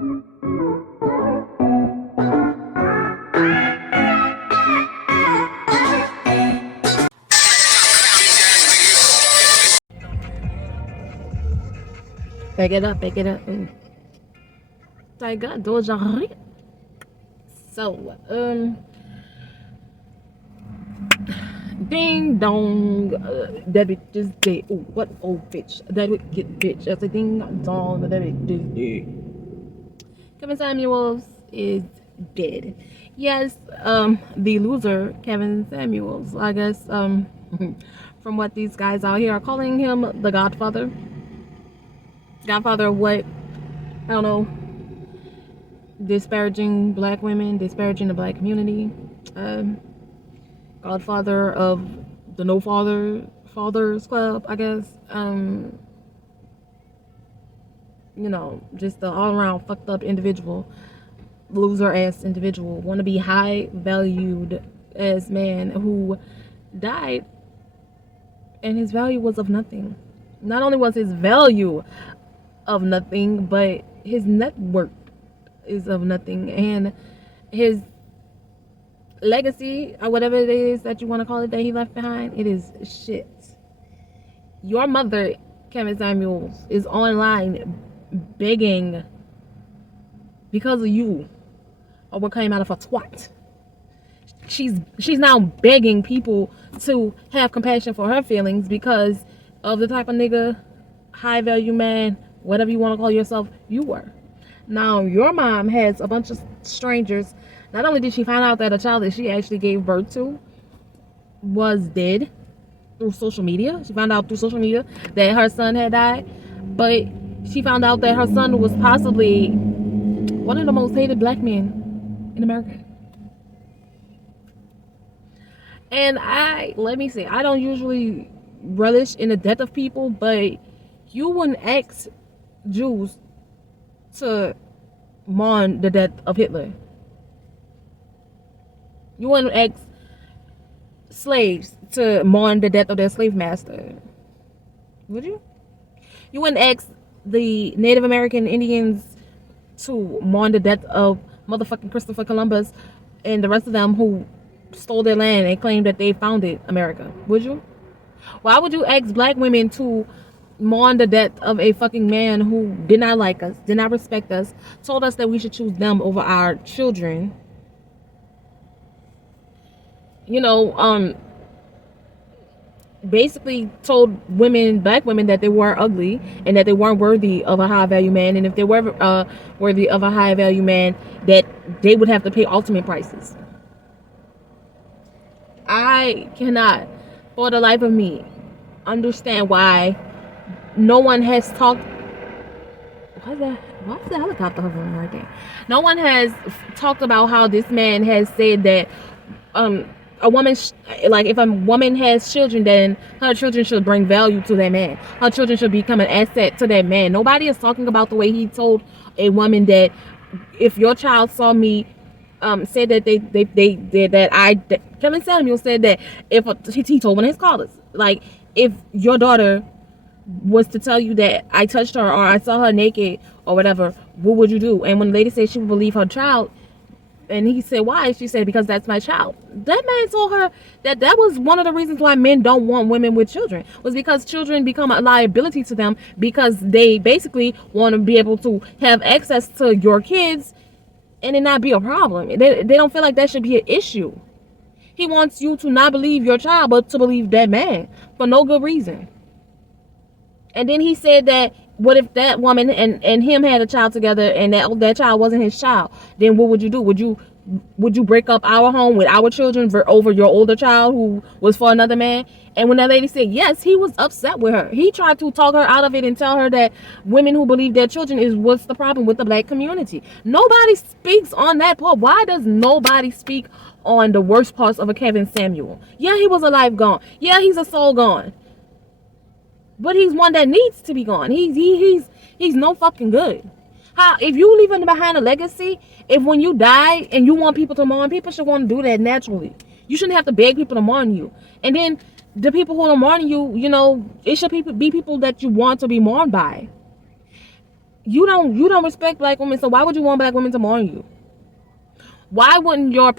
Back it up, back it up. Tiger, do genre. So, ding dong, that bitch just dead. Oh, what old bitch? That wicked bitch. I said ding dong, that bitch just dead. Kevin Samuels is dead. Yes, the loser, Kevin Samuels. I guess, from what these guys out here are calling him, the Godfather. Godfather of what? I don't know. Disparaging black women, disparaging the black community. Godfather of the No Fathers Club, I guess. Just the all around fucked up individual, loser ass individual, want to be high valued as man who died, and his value was of nothing. Not only was his value of nothing, but his net worth is of nothing, and his legacy, or whatever it is that you want to call it, that he left behind, it is shit. Your mother, Kevin Samuels, is online begging because of you, or what came out of her twat. She's now begging people to have compassion for her feelings because of the type of nigga, high value man, whatever you want to call yourself, you were. Now your mom has a bunch of strangers. Not only did she find out that a child that she actually gave birth to was dead through social media, she found out through social media that her son had died, but she found out that her son was possibly one of the most hated black men in America. And let me say, I don't usually relish in the death of people, but you wouldn't ask Jews to mourn the death of Hitler. You wouldn't ask slaves to mourn the death of their slave master. Would you? You wouldn't ask the Native American Indians to mourn the death of motherfucking Christopher Columbus and the rest of them who stole their land and claimed that they founded America. Would you? Why would you ask black women to mourn the death of a fucking man who did not like us, did not respect us, told us that we should choose them over our children? Basically told black women, that they were ugly and that they weren't worthy of a high value man, and if they were worthy of a high value man, that they would have to pay ultimate prices. I cannot, for the life of me, understand why no one has talked. Why is the helicopter hovering right there? No one has talked about how this man has said that a woman, if a woman has children, then her children should bring value to that man. Her children should become an asset to that man. Nobody is talking about the way he told a woman that if your child saw me, said that Kevin Samuel said that if he told one of his callers, like, if your daughter was to tell you that I touched her or I saw her naked or whatever, what would you do? And when the lady said she would believe her child, and he said, why? She said, because that's my child. That man told her that was one of the reasons why men don't want women with children, was because children become a liability to them, because they basically want to be able to have access to your kids and it not be a problem. They don't feel like that should be an issue. He wants you to not believe your child, but to believe that man for no good reason. And then he said that, what if that woman and him had a child together and that child wasn't his child? Then what would you do? Would you break up our home with our children over your older child who was for another man? And when that lady said yes, he was upset with her. He tried to talk her out of it and tell her that women who believe their children is what's the problem with the black community. Nobody speaks on that part. Why does nobody speak on the worst parts of a Kevin Samuel? Yeah, he was a life gone. Yeah, he's a soul gone. But he's one that needs to be gone. He's no fucking good. How, if you leaving behind a legacy, if when you die and you want people to mourn, people should want to do that naturally. You shouldn't have to beg people to mourn you. And then the people who are mourning you, it should be people that you want to be mourned by. You don't respect black women, so why would you want black women to mourn you? Why wouldn't your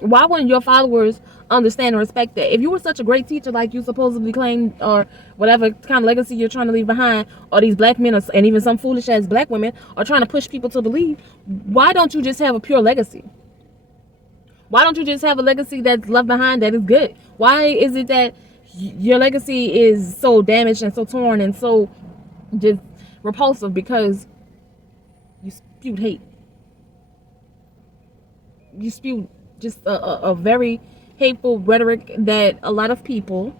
why wouldn't your followers understand and respect that? If you were such a great teacher like you supposedly claim, or whatever kind of legacy you're trying to leave behind, or these black men and even some foolish ass black women are trying to push people to believe, why don't you just have a pure legacy? Why don't you just have a legacy that's left behind that is good? Why is it that your legacy is so damaged and so torn and so just repulsive? Because you spewed hate. You spewed just a very hateful rhetoric that a lot of people,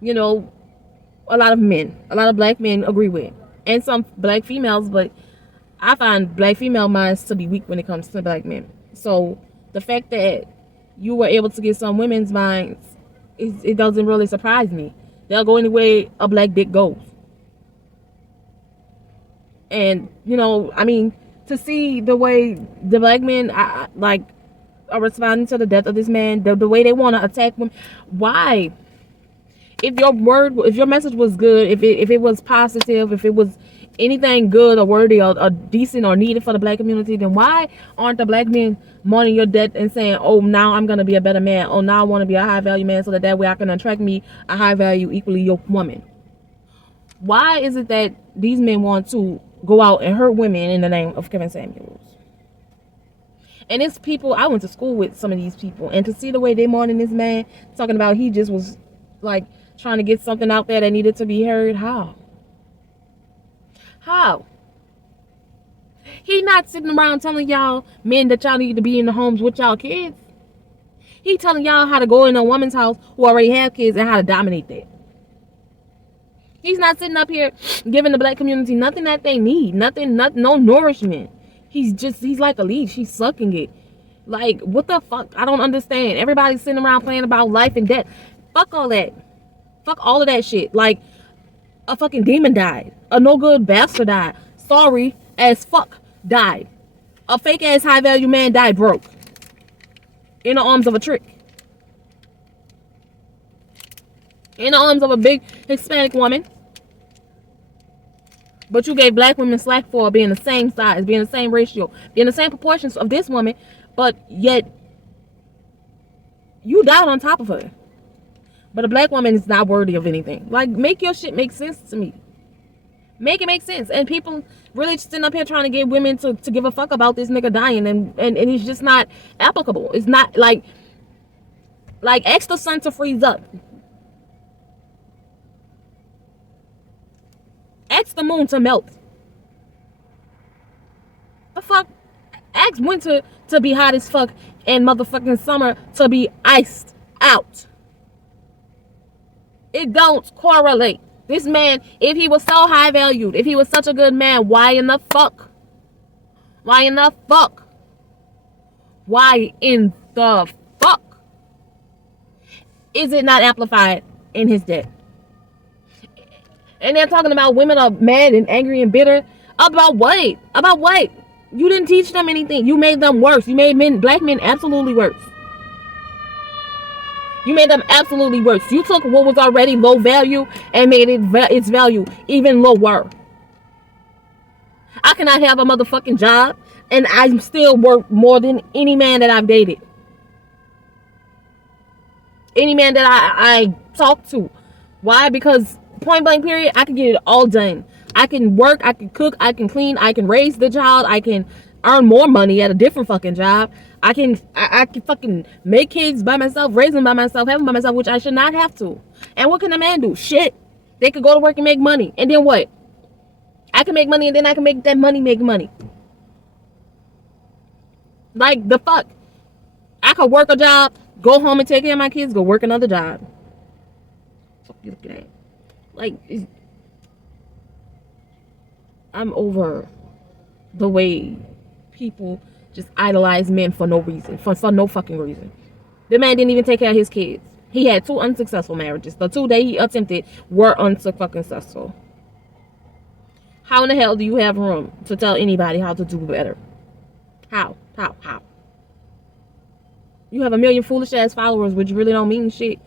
a lot of men, a lot of black men agree with, and some black females. But I find black female minds to be weak when it comes to black men. So the fact that you were able to get some women's minds, it doesn't really surprise me. They'll go any way a black dick goes. And to see the way the black men are responding to the death of this man, the way they want to attack women. Why? If your message was good, if it was positive, if it was anything good or worthy or decent or needed for the black community, then why aren't the black men mourning your death and saying, oh, now I'm gonna be a better man, oh, now I want to be a high value man, so that way I can attract me a high value equally yoked woman? Why is it that these men want to go out and hurt women in the name of Kevin Samuels? And it's people, I went to school with some of these people, and to see the way they mourning this man, talking about he just was trying to get something out there that needed to be heard. How? He not sitting around telling y'all men that y'all need to be in the homes with y'all kids. He telling y'all how to go in a woman's house who already have kids and how to dominate that. He's not sitting up here giving the black community nothing that they need, no nourishment. He's like a leech. He's sucking it. Like, what the fuck? I don't understand. Everybody's sitting around playing about life and death. Fuck all that. Fuck all of that shit. Like, a fucking demon died. A no good bastard died. Sorry as fuck died. A fake ass high value man died broke. In the arms of a trick. In the arms of a big Hispanic woman. But you gave black women slack for being the same size, being the same ratio, being the same proportions of this woman, but yet you died on top of her. But a black woman is not worthy of anything. Like, make your shit make sense to me. Make it make sense. And people really sitting up here trying to get women to give a fuck about this nigga dying, and it's just not applicable. It's not like ask the sun to freeze up. Ask the moon to melt. The fuck? Ask winter to be hot as fuck and motherfucking summer to be iced out. It don't correlate. This man, if he was so high valued, if he was such a good man, why in the fuck? Why in the fuck? Why in the fuck is it not amplified in his death? And they're talking about women are mad and angry and bitter. About what? About what? You didn't teach them anything. You made them worse. You made black men absolutely worse. You made them absolutely worse. You took what was already low value and made its value even lower. I cannot have a motherfucking job and I still work more than any man that I've dated. Any man that I talk to. Why? Because point blank period, I can get it all done. I can work, I can cook, I can clean, I can raise the child, I can earn more money at a different fucking job. I can fucking make kids by myself, raise them by myself, have them by myself, which I should not have to. And what can a man do? Shit. They could go to work and make money. And then what? I can make money and then I can make that money make money. Like, the fuck? I could work a job, go home and take care of my kids, go work another job. Fuck you looking at? Like, I'm over the way people just idolize men for no reason, for no fucking reason. The man didn't even take care of his kids. He had 2 unsuccessful marriages. The 2 that he attempted were unsuccessful. How in the hell do you have room to tell anybody how to do better? How? You have a million foolish ass followers, which really don't mean shit.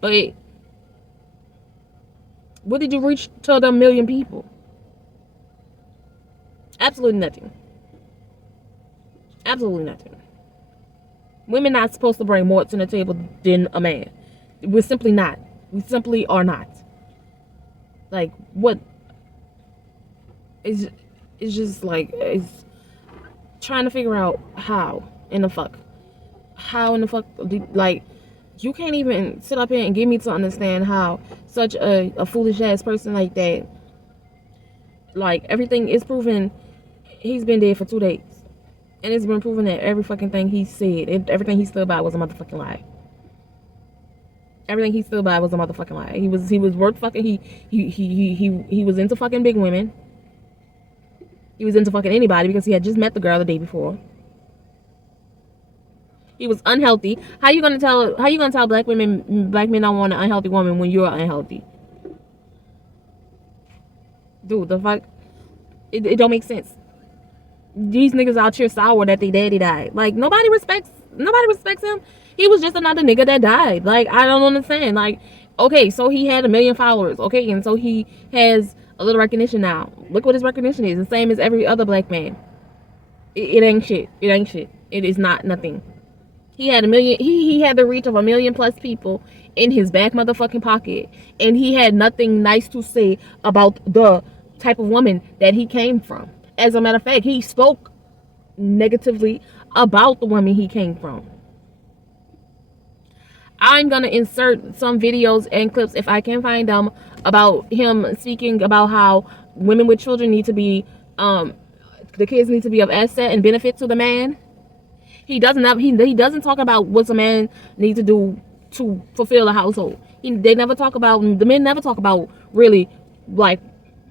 But what did you reach to the million people? Absolutely nothing. Absolutely nothing. Women not supposed to bring more to the table than a man. We're simply not. We simply are not. Like, what is, it's just like, it's trying to figure out how in the fuck. How in the fuck, like, you can't even sit up here and get me to understand how such a foolish ass person like that, like, everything is proven. He's been dead for 2 days. And it's been proven that every fucking thing he said, everything he stood by was a motherfucking lie. Everything he stood by was a motherfucking lie. He was worth fucking, he was into fucking big women. He was into fucking anybody because he had just met the girl the day before. He was unhealthy. How you gonna tell black men don't want an unhealthy woman when you're unhealthy? Dude, the fuck? It don't make sense. These niggas out here sour that they daddy died. Like, nobody respects him. He was just another nigga that died. Like, I don't understand. Like, okay, so he had 1 million followers. Okay, and so he has a little recognition now. Look what his recognition is. The same as every other black man. It ain't shit. It ain't shit. It is not nothing. He had 1 million. He had the reach of 1 million plus people in his back motherfucking pocket, and he had nothing nice to say about the type of woman that he came from. As a matter of fact, he spoke negatively about the woman he came from. I'm gonna insert some videos and clips, if I can find them, about him speaking about how women with children need to be, the kids need to be of asset and benefit to the man. He doesn't talk about what a man needs to do to fulfill the household. The men never talk about really, like,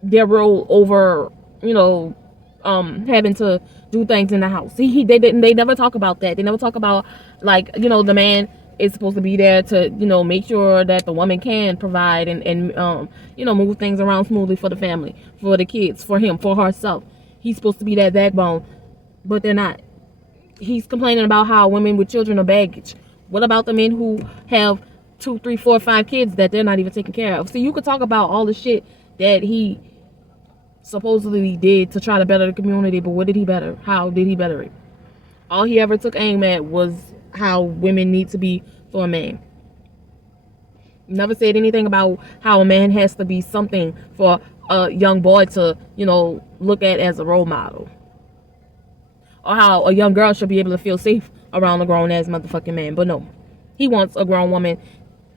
their role over, having to do things in the house. They never talk about that. They never talk about, like, the man is supposed to be there to, make sure that the woman can provide and move things around smoothly for the family, for the kids, for him, for herself. He's supposed to be that backbone, but they're not. He's complaining about how women with children are baggage. What about the men who have 2, 3, 4, 5 kids that they're not even taking care of? So you could talk about all the shit that he supposedly did to try to better the community, but what did he better? How did he better it? All he ever took aim at was how women need to be for a man. Never said anything about how a man has to be something for a young boy to, look at as a role model. Or how a young girl should be able to feel safe around a grown-ass motherfucking man. But no. He wants a grown woman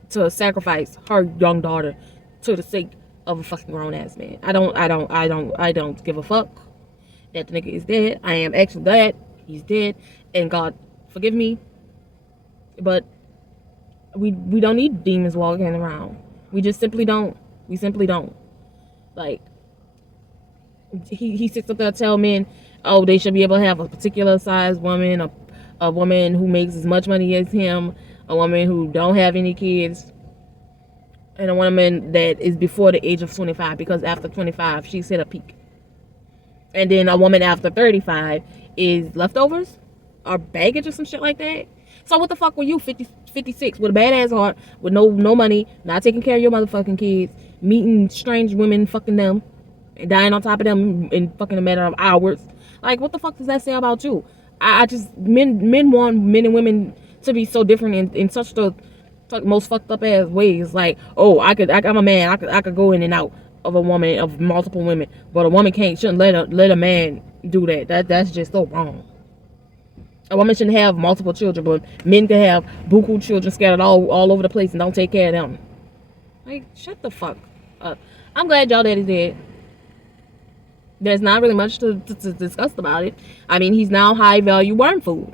to sacrifice her young daughter to the sake of a fucking grown-ass man. I don't give a fuck that the nigga is dead. I am actually glad he's dead. And God forgive me. But we don't need demons walking around. We just simply don't. We simply don't. Like, he sits up there and tell men, oh, they should be able to have a particular size woman, a woman who makes as much money as him, a woman who don't have any kids, and a woman that is before the age of 25, because after 25 she's hit a peak. And then a woman after 35 is leftovers or baggage or some shit like that. So what the fuck were you, 56, with a badass heart, with no money, not taking care of your motherfucking kids, meeting strange women, fucking them, and dying on top of them in fucking a matter of hours? Like, what the fuck does that say about you? I just, men want men and women to be so different in such the most fucked up ass ways. Like, oh, I'm a man, I could go in and out of a woman, of multiple women, but a woman shouldn't let a man do that. That's just so wrong. A woman shouldn't have multiple children, but men can have buku children scattered all over the place and don't take care of them. Like, shut the fuck up. I'm glad y'all daddy's dead. There's not really much to discuss about it. I mean, he's now high value worm food.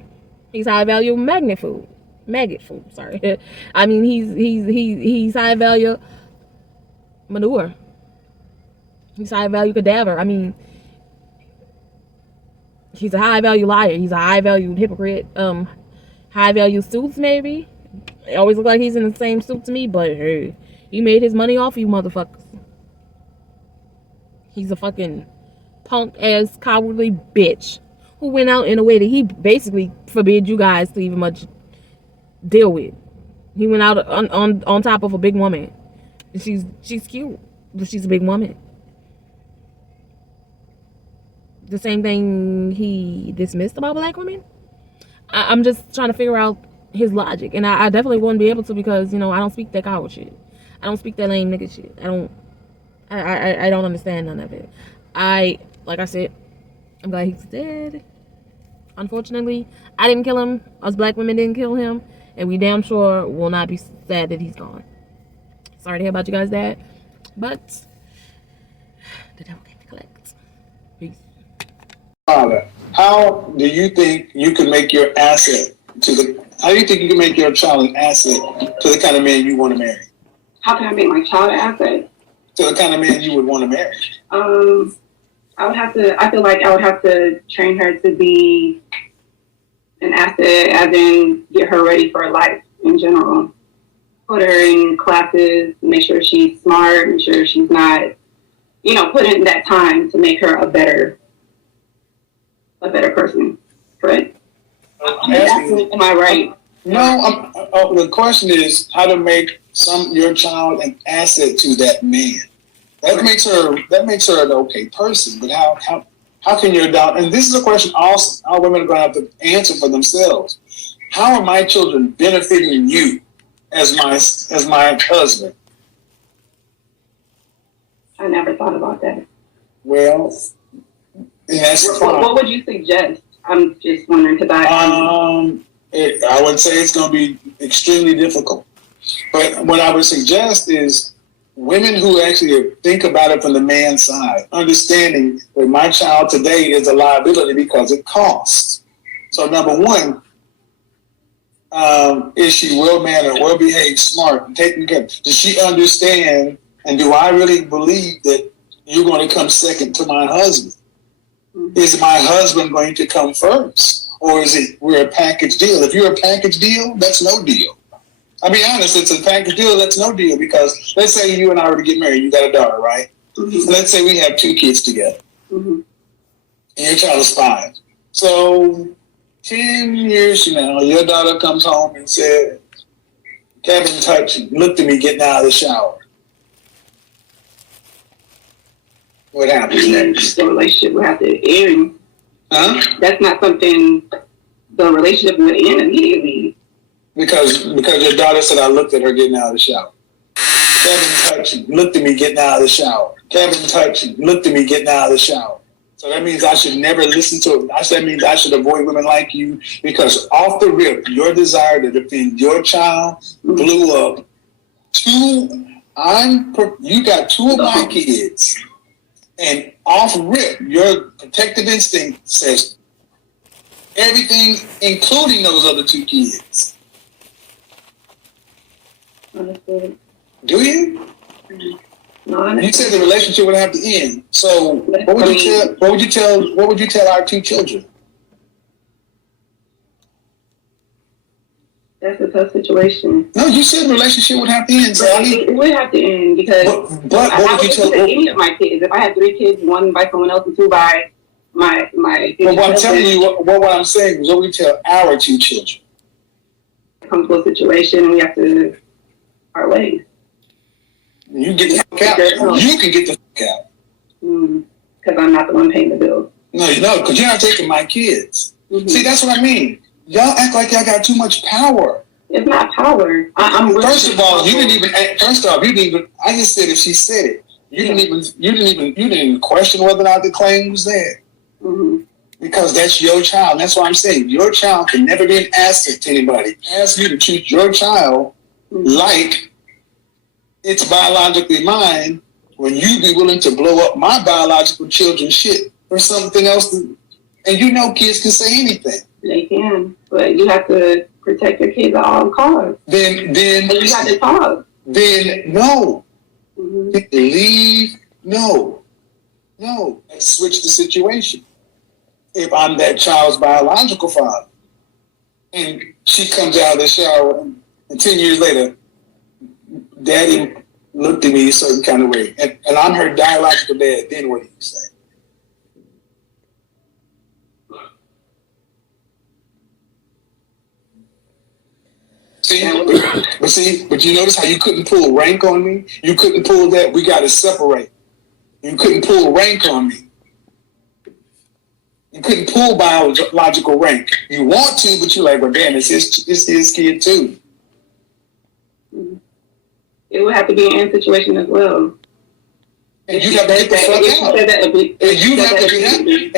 He's high value maggot food. Sorry. I mean, he's high value manure. He's high value cadaver. I mean, he's a high value liar. He's a high value hypocrite. High value suits, maybe. It always look like he's in the same suit to me, but hey, he made his money off you motherfuckers. He's a fucking punk ass cowardly bitch who went out in a way that he basically forbid you guys to even much deal with. He went out on top of a big woman. She's cute, but she's a big woman. the same thing he dismissed about black women. I'm just trying to figure out his logic, and I definitely wouldn't be able to because I don't speak that coward shit. I don't speak that lame nigga shit. I don't understand none of it. Like I said, I'm glad he's dead. Unfortunately, I didn't kill him. Us black women didn't kill him, and we damn sure will not be sad that he's gone. Sorry to hear about you guys' dad, but the devil came to collect. Peace. Father, how do you think you can make your asset to the? How do you think you can make your child an asset to the kind of man you want to marry? How can I make my child an asset? To the kind of man you would want to marry. I would have to. I feel like I would have to train her to be an asset, as in get her ready for life in general. Put her in classes, make sure she's smart, make sure she's not, put in that time to make her a better person. Correct? Am I right? No. The question is how to make your child an asset to that man. That makes her an okay person. But how can your daughter? And this is a question all women are going to have to answer for themselves. How are my children benefiting you as my husband? I never thought about that. Well, that's what would you suggest? I'm just wondering because I would say it's going to be extremely difficult. But what I would suggest is women who actually think about it from the man's side, understanding that my child today is a liability because it costs. So number one, is she well-mannered, well-behaved, smart, and taken care of? Does she understand, and do I really believe that you're going to come second to my husband? Mm-hmm. Is my husband going to come first? Or is it we're a package deal? If you're a package deal, that's no deal. I'll be honest, it's a package deal, that's no deal because let's say you and I were to get married, you got a daughter, right? Mm-hmm. Let's say we have 2 kids together. Mm-hmm. And your child is 5. So 10 years from now, your daughter comes home and said, Kevin touched me, looked at me getting out of the shower. What happens next? The relationship would have to end. Huh? That's not something the relationship would end immediately. Because your daughter said I looked at her getting out of the shower. Kevin touched me, looked at me getting out of the shower. Kevin touched me, looked at me getting out of the shower. So that means I should never listen to it. That means I should avoid women like you because off the rip, your desire to defend your child blew up. You got 2 of my kids, and off rip, your protective instinct says everything, including those other 2 kids. Understood. Do you? No, you said the relationship would have to end. So what would you tell our 2 children? That's a tough situation. No, you said the relationship would have to end. So it would have to end because but I would tell any of my kids. If I had 3 kids, 1 by someone else and 2 by my. Well, what I'm telling you, what I'm saying is what we tell our 2 children. Come to a situation and we have to our ways. You get the fuck out. You can get the fuck out. Because I'm not the one paying the bills. No, because you're not taking my kids. Mm-hmm. See, that's what I mean. Y'all act like y'all got too much power. It's not power. I'm really First of all, you didn't even. I just said if she said it, you didn't even question whether or not the claim was there. Mm-hmm. Because that's your child. That's what I'm saying. Your child can never be an asset to anybody. Ask you to treat your child like it's biologically mine when you be willing to blow up my biological children's shit or something else. And kids can say anything. They can, but you have to protect your kids at all costs. Then you got to talk. Then no. Mm-hmm. Leave. No. Let's switch the situation. If I'm that child's biological father, and she comes out of the shower, and 10 years later, Daddy looked at me a certain kind of way, and I'm her biological dad, then what do you say? But you notice how you couldn't pull rank on me? You couldn't pull that. We got to separate. You couldn't pull rank on me. You couldn't pull biological rank. You want to, but you're like, well, damn, it's his kid too. It would have to be an end situation as well. And you have to get the fuck out.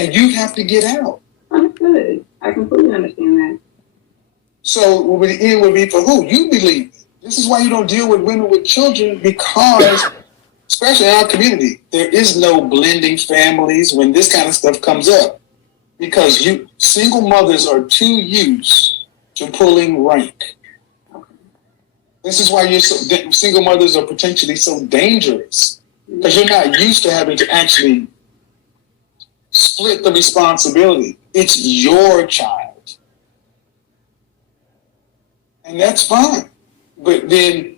And you have to get out. Understood. I completely understand that. So the end would be for who? You believe. This is why you don't deal with women with children, because, especially in our community, there is no blending families when this kind of stuff comes up. Because single mothers are too used to pulling rank. This is why single mothers are potentially so dangerous, because you're not used to having to actually split the responsibility. It's your child. And that's fine. But then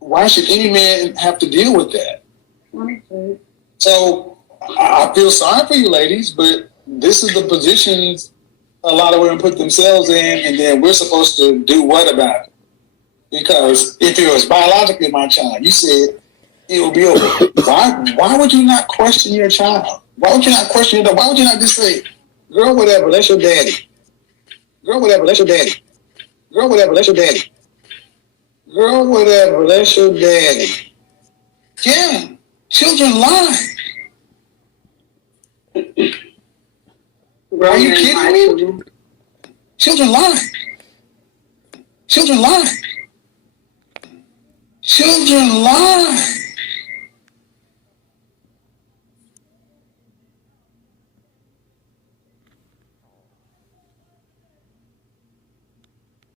why should any man have to deal with that? Okay. So I feel sorry for you ladies, but this is the positions a lot of women put themselves in, and then we're supposed to do what about it? Because if it was biologically my child, you said it would be over. Why would you not question your child? Why would you not question your dad? Why would you not just say, girl, whatever, that's your daddy. Girl, whatever, that's your daddy. Girl, whatever, that's your daddy. Girl, whatever, that's your daddy. Yeah, children lie. Are you kidding me? Children lie. Children lie. Children lie.